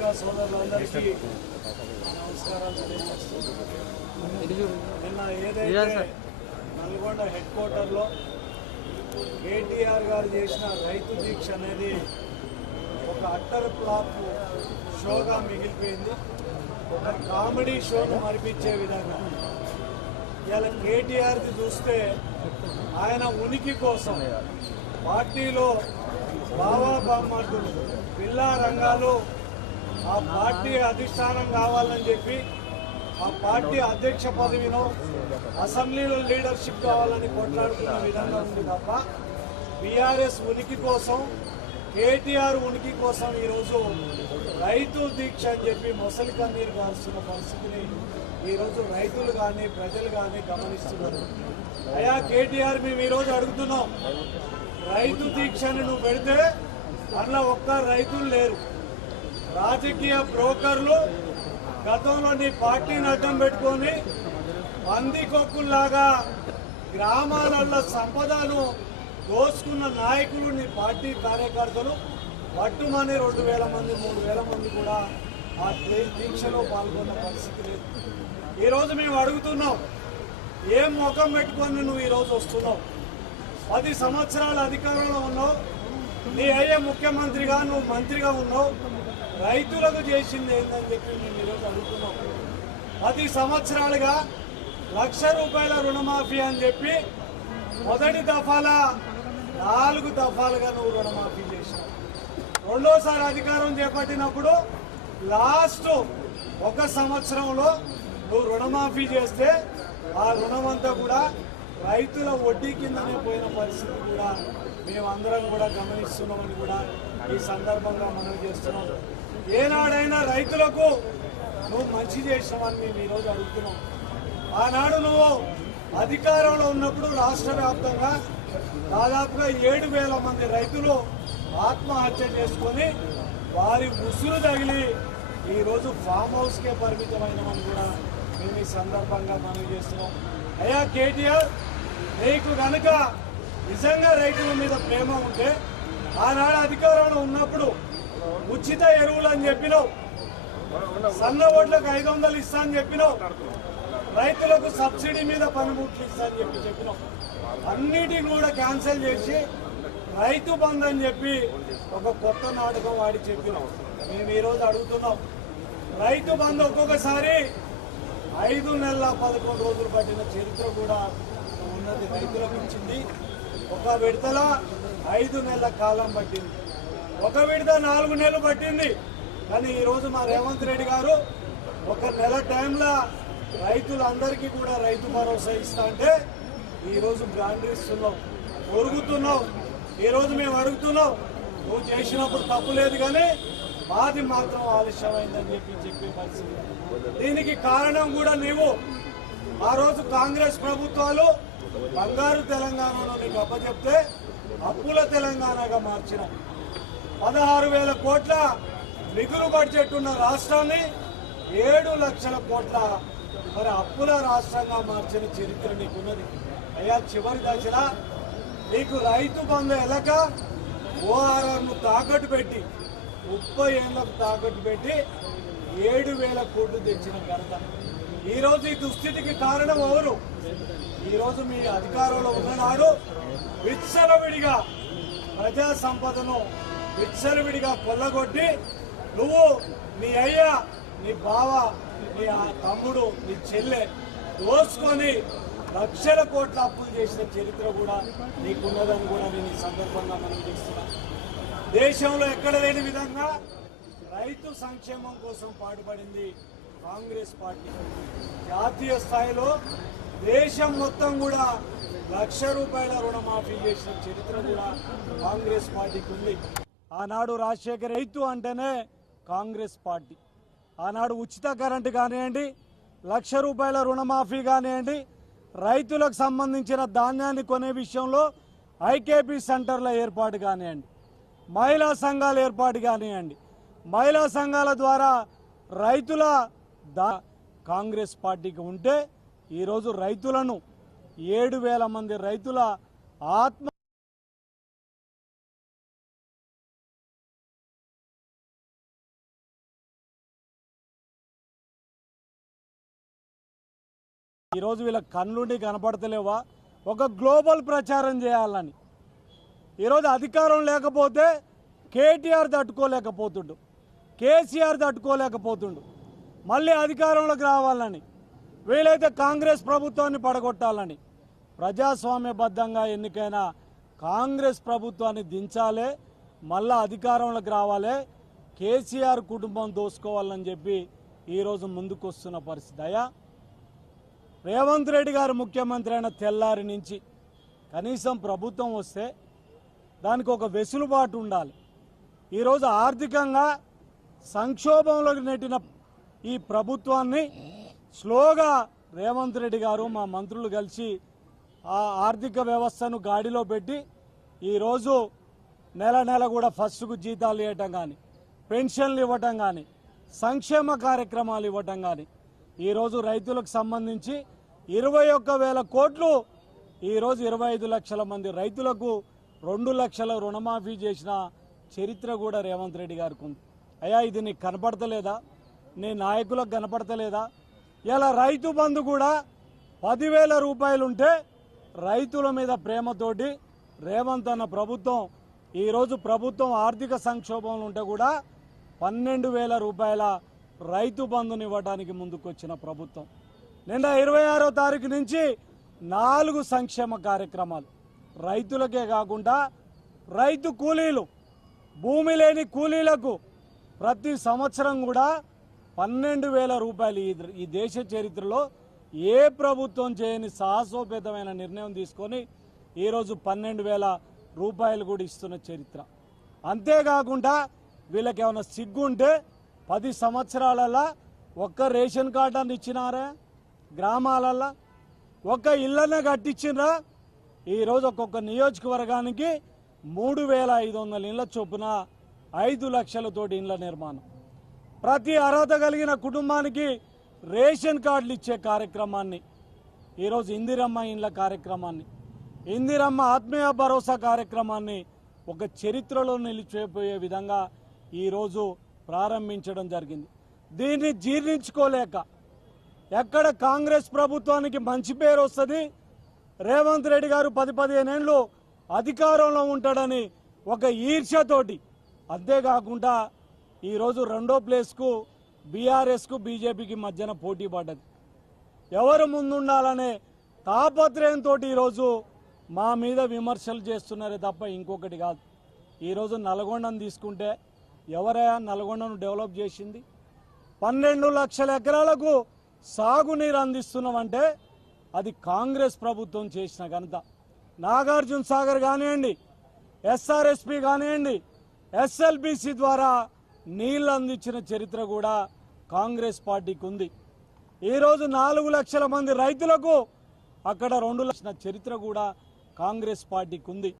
పత్రికా సోదరులందరికీ నమస్కారాలు తెలియజేస్తున్నాను. నిన్న ఏదైతే నల్గొండ హెడ్ క్వార్టర్లో కేటీఆర్ గారు చేసిన రైతు దీక్ష అనేది ఒక అట్టర్ ఫ్లాప్ షోగా మిగిలిపోయింది. ఒక కామెడీ షోను మరిపించే విధంగా. ఇలా కేటీఆర్ది చూస్తే ఆయన ఉనికి కోసం పార్టీలో బావా బామ్మర్దులు పిల్లా రంగాలు ఆ పార్టీ అధిష్టానం కావాలని చెప్పి ఆ పార్టీ అధ్యక్ష పదవిలో అసెంబ్లీలో లీడర్షిప్ కావాలని కొట్లాడుతున్న విధంగా ఉంది తప్ప బీఆర్ఎస్ ఉనికి కోసం కేటీఆర్ ఉనికి కోసం ఈరోజు రైతు దీక్ష అని చెప్పి మొసలి కన్నీరు కాల్సిన పరిస్థితిని ఈరోజు రైతులు కానీ ప్రజలు కానీ గమనిస్తున్నారు. అయా కేటీఆర్ మేము ఈరోజు అడుగుతున్నాం రైతు దీక్షని నువ్వు పెడితే అట్లా ఒక్క రైతులు లేరు. రాజకీయ బ్రోకర్లు గతంలో నీ పార్టీని అడ్డం పెట్టుకొని పందికొక్కుల్లాగా గ్రామాలలో సంపదను దోసుకున్న నాయకులు నీ పార్టీ కార్యకర్తలు పట్టుమని రెండు వేల మంది మూడు వేల మంది కూడా ఆ దీక్షలో పాల్గొన్న పరిస్థితి లేదు. ఈరోజు మేము అడుగుతున్నాం ఏం ముఖం పెట్టుకొని నువ్వు ఈరోజు వస్తున్నావు? పది సంవత్సరాల అధికారంలో ఉన్నావు నీ అయ్యే ముఖ్యమంత్రిగా నువ్వు మంత్రిగా ఉన్నావు రైతులకు చేసింది ఏందని చెప్పి మేము ఈరోజు అడుగుతున్నాం. పది సంవత్సరాలుగా లక్ష రూపాయల రుణమాఫీ అని చెప్పి మొదటి దఫాల నాలుగు దఫాలుగా నువ్వు రుణమాఫీ చేసావు రెండోసారి అధికారం చేపట్టినప్పుడు లాస్ట్ ఒక సంవత్సరంలో నువ్వు రుణమాఫీ చేస్తే ఆ రుణం అంతా కూడా రైతుల వడ్డీ కిందనే పోయిన పరిస్థితి కూడా మేమందరం కూడా గమనిస్తున్నామని కూడా ఈ సందర్భంగా మనం చేస్తున్నాం. ఏనాడైనా రైతులకు నువ్వు మంచి చేసినావని మేము ఈరోజు అడుగుతున్నాం. ఆనాడు నువ్వు అధికారంలో ఉన్నప్పుడు రాష్ట్ర వ్యాప్తంగా దాదాపుగా ఏడు వేల మంది రైతులు ఆత్మహత్య చేసుకొని వారి ముసురు తగిలి ఈరోజు ఫామ్ హౌస్కే పరిమితమైనమని కూడా మేము ఈ సందర్భంగా మనం చేస్తున్నాం. అయ్యా కేటీఆర్ నీకు కనుక నిజంగా రైతుల మీద ప్రేమ ఉంటే ఆనాడు అధికారంలో ఉన్నప్పుడు ఉచిత ఎరువులు అని చెప్పినావు. సన్న ఓట్లకు ఐదు వందలు ఇస్తా అని చెప్పినావు. రైతులకు సబ్సిడీ మీద పనిముట్లు ఇస్తా అని చెప్పి చెప్పినాం అన్నిటిని కూడా క్యాన్సిల్ చేసి రైతు బంద్ అని చెప్పి ఒక కొత్త నాటకం వాడి చెప్పినాం మేము ఈరోజు అడుగుతున్నాం. రైతు బంద్ ఒక్కొక్కసారి ఐదు నెలల పదకొండు రోజులు పట్టిన చరిత్ర కూడా ఉన్నది. రైతులకు ఇచ్చింది. ఒక విడతల ఐదు నెలల కాలం పట్టింది. ఒక విడత నాలుగు నెలలు పట్టింది. కానీ ఈరోజు మా రేవంత్ రెడ్డి గారు ఒక నెల టైంలో రైతులందరికీ కూడా రైతు భరోసా ఇస్తా అంటే ఈరోజు బ్రాండ్రిస్తున్నాం ఒరుగుతున్నాం. ఈరోజు మేము అడుగుతున్నాం. నువ్వు చేసినప్పుడు తప్పు లేదు కానీ మాది మాత్రం ఆలస్యమైందని చెప్పి చెప్పే పరిస్థితి. దీనికి కారణం కూడా నీవు. ఆ రోజు కాంగ్రెస్ ప్రభుత్వాలు బంగారు తెలంగాణలో నీకు అప్పచెప్తే అప్పుల తెలంగాణగా మార్చినాం. పదహారు వేల కోట్ల మిగులు బడ్జెట్ ఉన్న రాష్ట్రాన్ని ఏడు లక్షల కోట్ల మరి అప్పుల రాష్ట్రంగా మార్చిన చరిత్ర నీకున్నది. అయ్యా చివరి దశలా నీకు రైతు బంధు ఎలక ఓఆర్ఆర్ను తాకట్టు పెట్టి ముప్పై ఏళ్ళకు తాకట్టు పెట్టి ఏడు వేల కోట్లు తెచ్చిన ఘనత. ఈరోజు ఈ దుస్థితికి కారణం ఎవరు? ఈరోజు మీ అధికారంలో ఉన్ననాడు విచ్చలవిడిగా ప్రజా సంపదను విచ్చలవిడిగా పొల్లగొట్టి నువ్వు నీ అయ్య నీ బావ నీ ఆ తమ్ముడు నీ చెల్లె దోసుకొని లక్షల కోట్ల అప్పులు చేసిన చరిత్ర కూడా నీకున్నదని కూడా నేను ఈ సందర్భంగా మనం తెలుస్తున్నాను దేశంలో ఎక్కడ లేని విధంగా రైతు సంక్షేమం కోసం పాటుపడింది కాంగ్రెస్ పార్టీ. జాతీయ స్థాయిలో దేశం మొత్తం కూడా లక్ష రూపాయల రుణమాఫీ చేసిన చరిత్ర కూడా కాంగ్రెస్ పార్టీకి ఉంది. ఆనాడు రాజశేఖర్ రైతు అంటేనే కాంగ్రెస్ పార్టీ. ఆనాడు ఉచిత కరెంటు కానివ్వండి లక్ష రూపాయల రుణమాఫీ కానివ్వండి రైతులకు సంబంధించిన ధాన్యాన్ని కొనే విషయంలో ఐకేపీ సెంటర్ల ఏర్పాటు కానివ్వండి మహిళా సంఘాల ఏర్పాటు కానివ్వండి మహిళా సంఘాల ద్వారా రైతుల దా కాంగ్రెస్ పార్టీకి ఉంటే ఈరోజు రైతులను ఏడు వేల మంది రైతుల ఆత్మ ఈరోజు వీళ్ళ కళ్ళుండి కనపడతలేవా? ఒక గ్లోబల్ ప్రచారం చేయాలని. ఈరోజు అధికారం లేకపోతే కేటీఆర్ తట్టుకోలేకపోతుండు. కేసీఆర్ తట్టుకోలేకపోతుండు. మళ్ళీ అధికారంలోకి రావాలని. వీలైతే కాంగ్రెస్ ప్రభుత్వాన్ని పడగొట్టాలని. ప్రజాస్వామ్యబద్ధంగా ఎన్నికైన కాంగ్రెస్ ప్రభుత్వాన్ని దించాలే మళ్ళా అధికారంలోకి రావాలే కేసీఆర్ కుటుంబం దోసుకోవాలని చెప్పి ఈరోజు ముందుకు వస్తున్న పరిస్థితి. అయ్యా రేవంత్ రెడ్డి గారు ముఖ్యమంత్రి అయిన తెల్లారి నుంచి కనీసం ప్రభుత్వం వస్తే దానికి ఒక వెసులుబాటు ఉండాలి. ఈరోజు ఆర్థికంగా సంక్షోభంలోకి నెట్టిన ఈ ప్రభుత్వాన్ని స్లోగా రేవంత్ రెడ్డి గారు మా మంత్రులు కలిసి ఆ ఆర్థిక వ్యవస్థను గాడిలో పెట్టి ఈరోజు నెల నెల కూడా ఫస్ట్కు జీతాలు ఇవ్వటం కానీ పెన్షన్లు ఇవ్వటం కానీ సంక్షేమ కార్యక్రమాలు ఇవ్వటం కానీ ఈరోజు రైతులకు సంబంధించి ఇరవై ఒక్క వేల కోట్లు ఈరోజు ఇరవై ఐదు లక్షల మంది రైతులకు రెండు లక్షల రుణమాఫీ చేసిన చరిత్ర కూడా రేవంత్ రెడ్డి గారికి ఉంది. అయ్యా ఇది నీకు కనపడతలేదా? నీ నాయకులకు కనపడతలేదా? ఇలా రైతు బంధు కూడా పదివేల రూపాయలుంటే రైతుల మీద ప్రేమతోటి రేవంత్ అన్న ప్రభుత్వం ఈరోజు ప్రభుత్వం ఆర్థిక సంక్షోభంలో ఉంటే కూడా పన్నెండు వేల రూపాయల రైతు బంధుని ఇవ్వడానికి ముందుకొచ్చిన ప్రభుత్వం. నిన్న ఇరవై ఆరో తారీఖు నుంచి నాలుగు సంక్షేమ కార్యక్రమాలు. రైతులకే కాకుండా రైతు కూలీలు భూమి లేని కూలీలకు ప్రతి సంవత్సరం కూడా పన్నెండు వేల రూపాయలు ఈ ఈ దేశ చరిత్రలో ఏ ప్రభుత్వం చేయని సాహసోపేతమైన నిర్ణయం తీసుకొని ఈరోజు పన్నెండు వేల రూపాయలు కూడా ఇస్తున్న చరిత్ర. అంతేకాకుండా వీళ్ళకి ఏమైనా సిగ్గుంటే పది సంవత్సరాలలో ఒక్క రేషన్ కార్డు అని ఇచ్చినారా? గ్రామాలల్లో ఒక్క ఇళ్ళనే కట్టించినరా? ఈరోజు ఒక్కొక్క నియోజకవర్గానికి మూడు వేల ఐదు వందల ఇళ్ళ చొప్పున ఐదు లక్షలతోటి ఇళ్ళ నిర్మాణం. ప్రతి అర్హత కలిగిన కుటుంబానికి రేషన్ కార్డులు ఇచ్చే కార్యక్రమాన్ని ఈరోజు ఇందిరమ్మ ఇండ్ల కార్యక్రమాన్ని ఇందిరమ్మ ఆత్మీయ భరోసా కార్యక్రమాన్ని ఒక చరిత్రలో నిలిచిపోయే విధంగా ఈరోజు ప్రారంభించడం జరిగింది. దీన్ని జీర్ణించుకోలేక ఎక్కడ కాంగ్రెస్ ప్రభుత్వానికి మంచి పేరు వస్తుంది? రేవంత్ రెడ్డి గారు పది పదిహేనేళ్ళు అధికారంలో ఉంటాడని ఒక ఈర్ష్యతోటి అంతేకాకుండా ఈరోజు రెండో ప్లేస్కు బీఆర్ఎస్కు బీజేపీకి మధ్యన పోటీ పడ్డది. ఎవరు ముందుండాలనే తాపత్రయంతో ఈరోజు మా మీద విమర్శలు చేస్తున్నారే తప్ప ఇంకొకటి కాదు. ఈరోజు నల్గొండను తీసుకుంటే ఎవరయ్యా నల్గొండను డెవలప్ చేసింది? పన్నెండు లక్షల ఎకరాలకు సాగునీరు అందిస్తున్నామంటే అది కాంగ్రెస్ ప్రభుత్వం చేసిన ఘనత. నాగార్జున సాగర్ కానివ్వండి ఎస్ఆర్ఎస్పి కానివ్వండి ఎస్ఎల్బిసి ద్వారా నీళ్ళు అందించిన చరిత్ర కూడా కాంగ్రెస్ పార్టీకి ఉంది. ఈరోజు నాలుగు లక్షల మంది రైతులకు అక్కడ రెండు లక్షల చరిత్ర కూడా కాంగ్రెస్ పార్టీకి ఉంది.